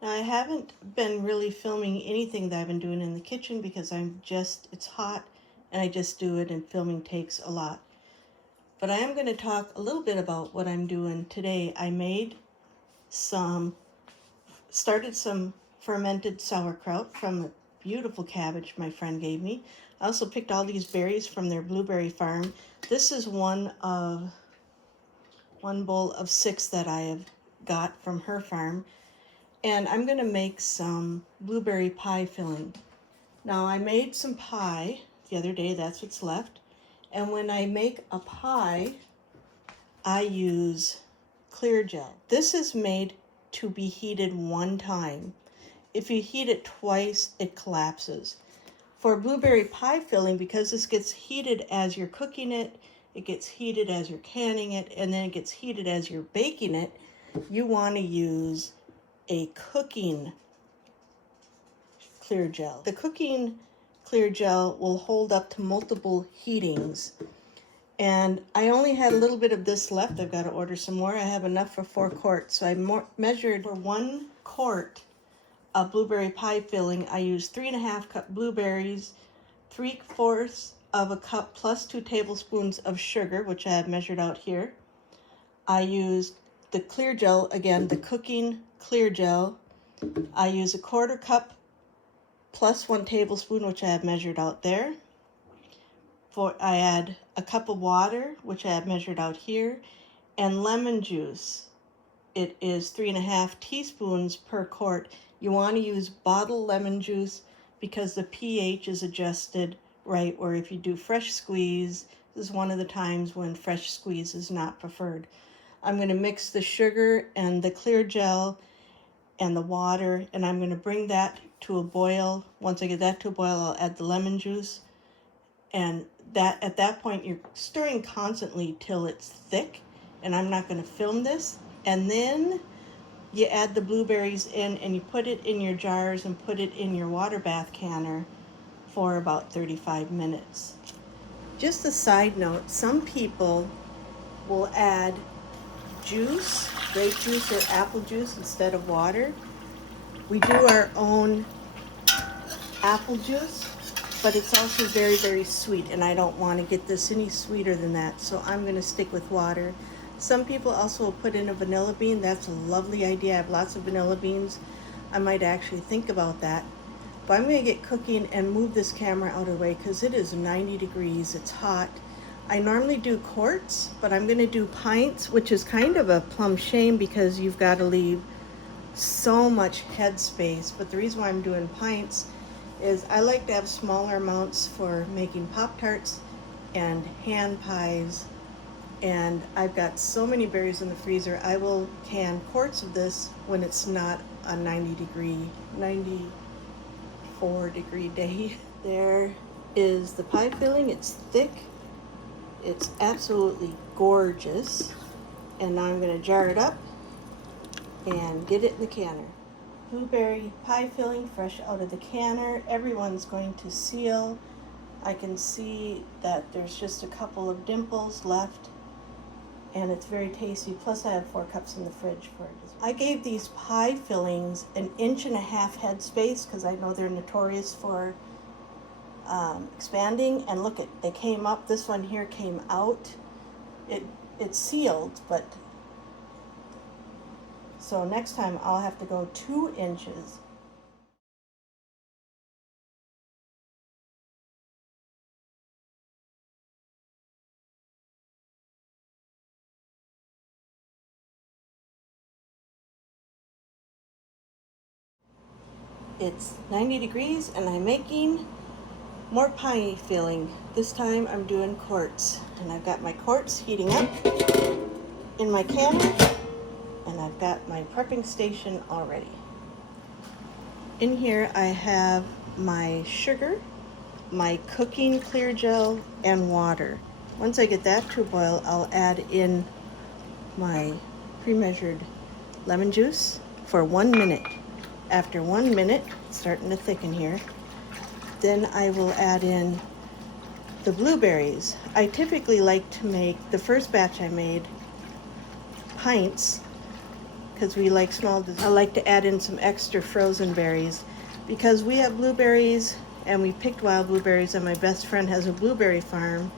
Now, I haven't been really filming anything that I've been doing in the kitchen because it's hot and I just do it, and filming takes a lot. But I am going to talk a little bit about what I'm doing today. I started some fermented sauerkraut from a beautiful cabbage my friend gave me. I also picked all these berries from their blueberry farm. This is one bowl of 6 that I have got from her farm. And I'm going to make some blueberry pie filling. Now, I made some pie the other day, that's what's left. And when I make a pie, I use clear gel. This is made to be heated one time. If you heat it twice, it collapses. For blueberry pie filling, because this gets heated as you're cooking it, it gets heated as you're canning it, and then it gets heated as you're baking it, you want to use a cooking clear gel. The cooking clear gel will hold up to multiple heatings. And I only had a little bit of this left. I've got to order some more. I have enough for 4 quarts. So I measured for 1 quart of blueberry pie filling. I used 3.5 cup blueberries, 3/4 of a cup plus 2 tablespoons of sugar, which I have measured out here. I used the clear gel, again, the cooking clear gel. I use 1/4 cup plus 1 tablespoon, which I have measured out there. I add a cup of water, which I have measured out here, and lemon juice. It is 3.5 teaspoons per quart. You want to use bottled lemon juice because the pH is adjusted right, where if you do fresh squeeze, this is one of the times when fresh squeeze is not preferred. I'm going to mix the sugar and the clear gel and the water, and I'm going to bring that to a boil. Once I get that to a boil, I'll add the lemon juice, and that at that point you're stirring constantly till it's thick, and I'm not going to film this. And then you add the blueberries in, and you put it in your jars and put it in your water bath canner for about 35 minutes. Just a side note, some people will add juice, grape juice or apple juice instead of water. We do our own apple juice, but it's also very, very sweet, and I don't want to get this any sweeter than that, so I'm going to stick with water. Some people also will put in a vanilla bean. That's a lovely idea. I have lots of vanilla beans. I might actually think about that. But I'm going to get cooking and move this camera out of the way because it is 90 degrees. It's hot. I normally do quarts, but I'm going to do pints, which is kind of a plum shame because you've got to leave so much head space. But the reason why I'm doing pints is I like to have smaller amounts for making Pop-Tarts and hand pies. And I've got so many berries in the freezer, I will can quarts of this when it's not a 94 degree day. There is the pie filling. It's thick. It's absolutely gorgeous. And now I'm going to jar it up and get it in the canner. Blueberry pie filling fresh out of the canner. Everyone's going to seal. I can see that there's just a couple of dimples left, and it's very tasty. Plus I have 4 cups in the fridge for it. I gave these pie fillings 1.5 inches headspace because I know they're notorious for expanding, and look, they came up. This one here came out. It's sealed, but so next time I'll have to go 2 inches. It's 90 degrees and I'm making more pie filling. This time I'm doing quarts, and I've got my quarts heating up in my canner, and I've got my prepping station already. In here I have my sugar, my cooking clear gel, and water. Once I get that to a boil, I'll add in my pre-measured lemon juice for 1 minute. After 1 minute, it's starting to thicken here, then I will add in the blueberries. I typically like to make, the first batch I made pints because we like small desserts. I like to add in some extra frozen berries because we have blueberries and we picked wild blueberries, and my best friend has a blueberry farm.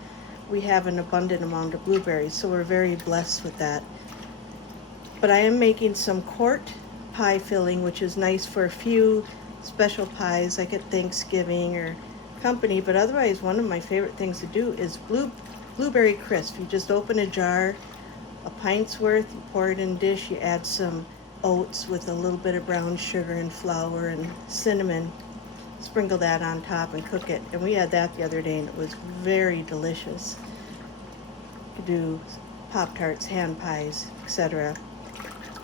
We have an abundant amount of blueberries, so we're very blessed with that. But I am making some quart pie filling, which is nice for a few special pies like at Thanksgiving or company. But otherwise, one of my favorite things to do is blueberry crisp. You just open a jar, a pint's worth, you pour it in a dish, you add some oats with a little bit of brown sugar and flour and cinnamon. Sprinkle that on top and cook it. And we had that the other day, and it was very delicious. You could do Pop-Tarts, hand pies, etc.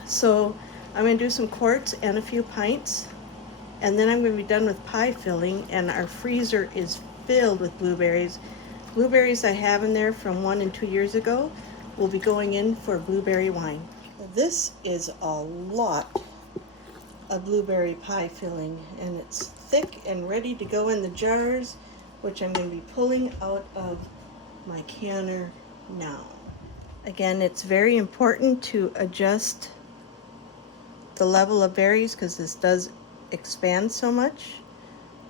So I'm going to do some quarts and a few pints, and then I'm going to be done with pie filling, and our freezer is filled with blueberries. Blueberries I have in there from 1 and 2 years ago will be going in for blueberry wine. This is a lot of blueberry pie filling, and it's thick and ready to go in the jars, which I'm going to be pulling out of my canner now. Again, it's very important to adjust the level of berries because this does expand so much.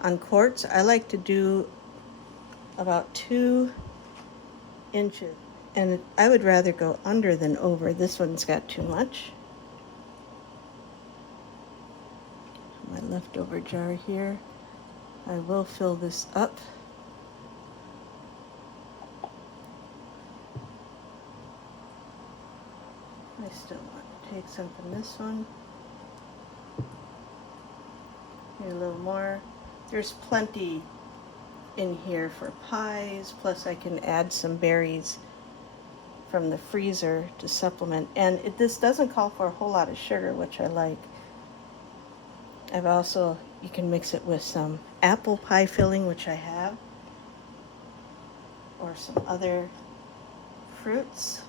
On quarts, I like to do about 2 inches, and I would rather go under than over. This one's got too much. My leftover jar here. I will fill this up. I still want to take some from this one. Here a little more. There's plenty in here for pies, plus I can add some berries from the freezer to supplement. And this doesn't call for a whole lot of sugar, which I like. You can mix it with some apple pie filling, which I have, or some other fruits.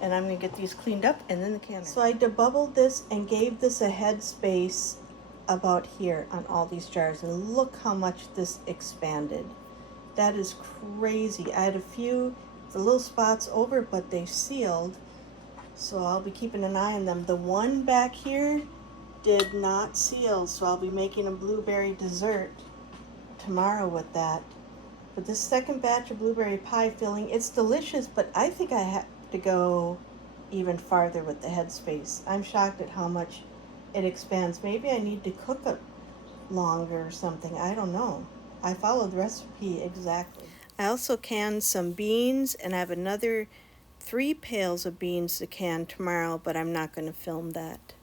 And I'm going to get these cleaned up and then the canner. So I debubbled this and gave this a head space about here on all these jars, and look how much this expanded. That is crazy. I had a few the little spots over, but they sealed, so I'll be keeping an eye on them. The one back here did not seal, so I'll be making a blueberry dessert tomorrow with that. But this second batch of blueberry pie filling, it's delicious, but I think I have to go even farther with the headspace. I'm shocked at how much it expands. Maybe I need to cook it longer or something. I don't know. I followed the recipe exactly. I also canned some beans, and I have another 3 pails of beans to can tomorrow, but I'm not going to film that.